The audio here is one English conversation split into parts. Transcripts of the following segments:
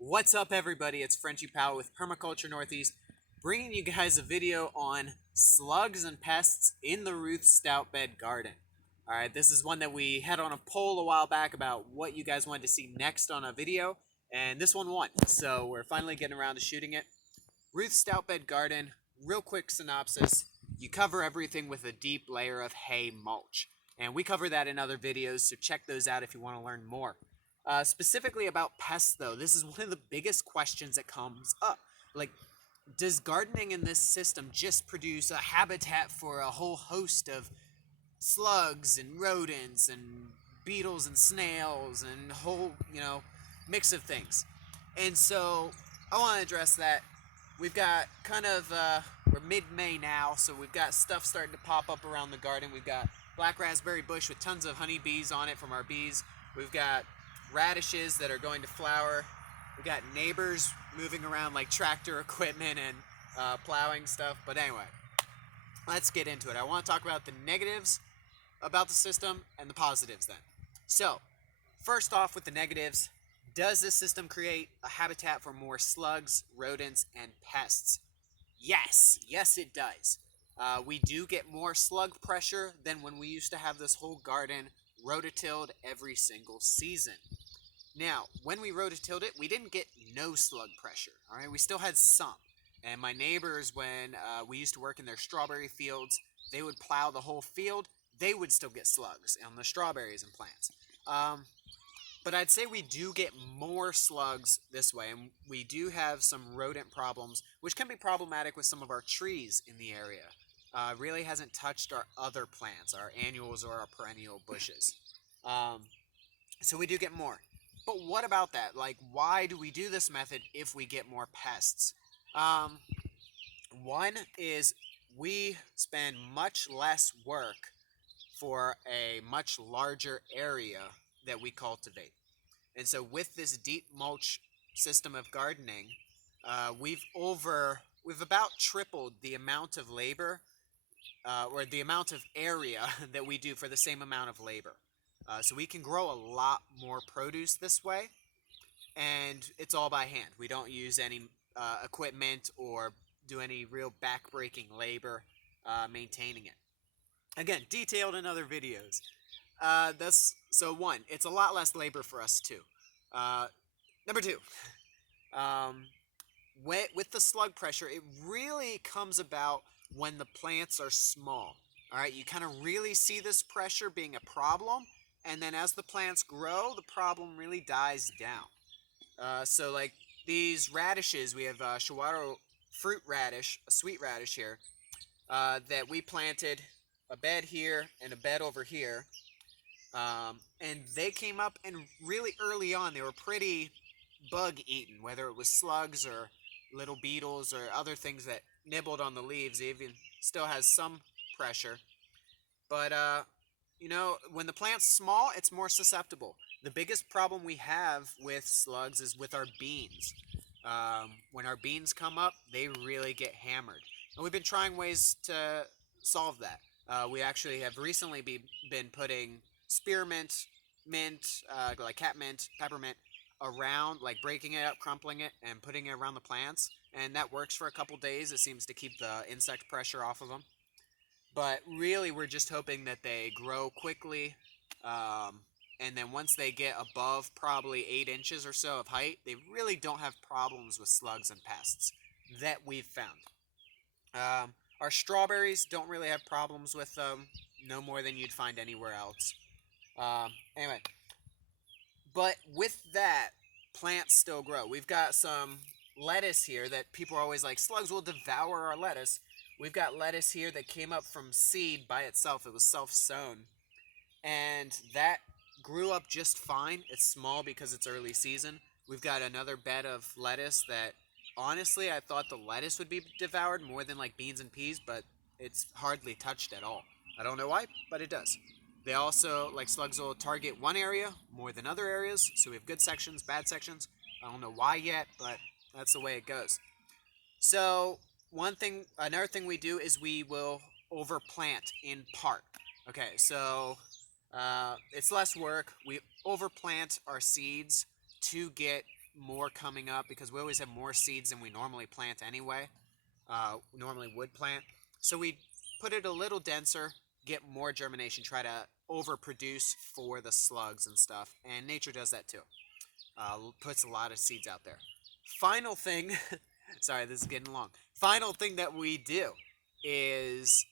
What's up, everybody? It's Frenchie Powell with Permaculture Northeast, bringing you guys a video on slugs and pests in the Ruth Stout bed garden. Alright, this is one that we had on a poll a while back about what you guys wanted to see next on a video, and this one won, so we're finally getting around to shooting it. Ruth Stout bed garden, real quick synopsis: you cover everything with a deep layer of hay mulch, and we cover that in other videos, so check those out if you want to learn more. Specifically about pests, though, this is one of the biggest questions that comes up. Like, does gardening in this system just produce a habitat for a whole host of slugs and rodents and beetles and snails and a whole, mix of things? And so I want to address that. We've got we're mid-May now, so we've got stuff starting to pop up around the garden. We've got black raspberry bush with tons of honeybees on it from our bees. We've got radishes that are going to flower. We got neighbors moving around like tractor equipment and plowing stuff. But anyway, let's get into it. I want to talk about the negatives about the system and the positives then. So, first off with the negatives, does this system create a habitat for more slugs, rodents, and pests? Yes, it does. We do get more slug pressure than when we used to have this whole garden rototilled every single season. Now, when we rototilled it, we didn't get no slug pressure. All right, we still had some. And my neighbors, when we used to work in their strawberry fields, they would plow the whole field. They would still get slugs on the strawberries and plants. But I'd say we do get more slugs this way, and we do have some rodent problems, which can be problematic with some of our trees in the area. Really hasn't touched our other plants, our annuals or our perennial bushes. So we do get more. But what about that? Like, why do we do this method if we get more pests? One is we spend much less work for a much larger area that we cultivate. And so with this deep mulch system of gardening, we've about tripled the amount of labor or the amount of area that we do for the same amount of labor. So we can grow a lot more produce this way, and it's all by hand. We don't use any equipment or do any real back-breaking labor maintaining it. Again, detailed in other videos. So one, it's a lot less labor for us too. Number two, with the slug pressure, it really comes about when the plants are small. All right, you kind of really see this pressure being a problem, and then as the plants grow, the problem really dies down. So like these radishes, we have Chihuahua fruit radish, a sweet radish here, that we planted a bed here and a bed over here. And they came up, and really early on, they were pretty bug-eaten, whether it was slugs or little beetles or other things that nibbled on the leaves. It even still has some pressure. But, when the plant's small, it's more susceptible. The biggest problem we have with slugs is with our beans. When our beans come up, they really get hammered. And we've been trying ways to solve that. We actually have recently been putting spearmint, mint, like catmint, peppermint, around, like breaking it up, crumpling it, and putting it around the plants. And that works for a couple days. It seems to keep the insect pressure off of them. But really, we're just hoping that they grow quickly. And then once they get above probably 8 inches or so of height, they really don't have problems with slugs and pests that we've found. Our strawberries don't really have problems with them, no more than you'd find anywhere else. Anyway, but with that, plants still grow. We've got some lettuce here that people are always like, slugs will devour our lettuce. We've got lettuce here that came up from seed by itself. It was self-sown. And that grew up just fine. It's small because it's early season. We've got another bed of lettuce that, honestly, I thought the lettuce would be devoured more than like beans and peas, but it's hardly touched at all. I don't know why, but it does. They also, like slugs, will target one area more than other areas, so we have good sections, bad sections. I don't know why yet, but that's the way it goes. So another thing we do is we will overplant in part. Okay, so it's less work. We overplant our seeds to get more coming up because we always have more seeds than we normally plant anyway, normally would plant. So we put it a little denser, get more germination, try to overproduce for the slugs and stuff. And nature does that too. Puts a lot of seeds out there. Final thing, sorry, this is getting long. Final thing that we do is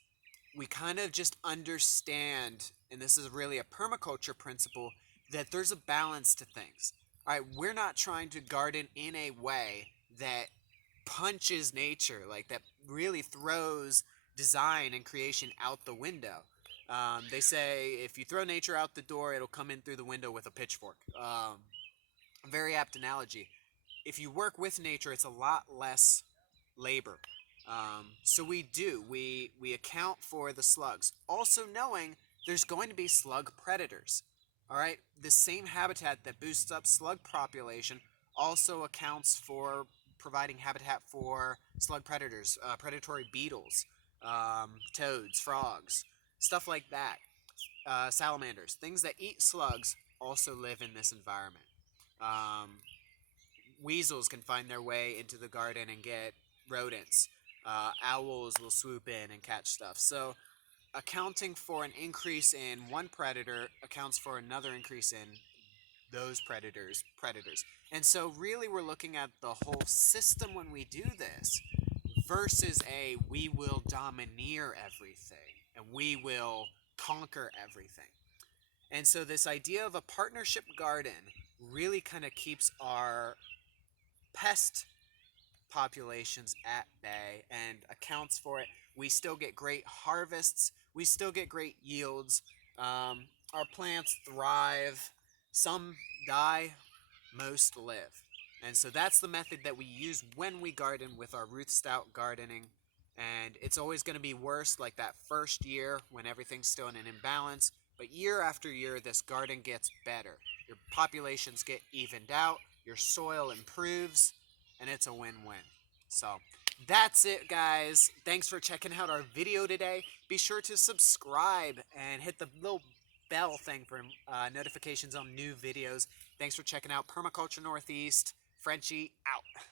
we kind of just understand, and this is really a permaculture principle, that there's a balance to things. All right, we're not trying to garden in a way that punches nature, like that really throws design and creation out the window. They say if you throw nature out the door, it'll come in through the window with a pitchfork. Very apt analogy. If you work with nature, it's a lot less labor. So we account for the slugs, also knowing there's going to be slug predators. All right, the same habitat that boosts up slug population also accounts for providing habitat for slug predators, predatory beetles, toads, frogs, stuff like that. Salamanders, things that eat slugs, also live in this environment. Um, Weasels can find their way into the garden and get rodents. Owls will swoop in and catch stuff. So accounting for an increase in one predator accounts for another increase in those predators. And so really we're looking at the whole system when we do this versus a we will domineer everything and we will conquer everything. And so this idea of a partnership garden really kind of keeps our pest populations at bay and accounts for it. We still get great harvests. We still get great yields. Our plants thrive. Some die, most live. And so that's the method that we use when we garden with our Ruth Stout gardening. And it's always going to be worse like that first year when everything's still in an imbalance. But year after year, this garden gets better. Your populations get evened out. Your soil improves. And it's a win-win. So that's it, guys. Thanks for checking out our video today. Be sure to subscribe and hit the little bell thing for notifications on new videos. Thanks for checking out Permaculture Northeast. Frenchie out.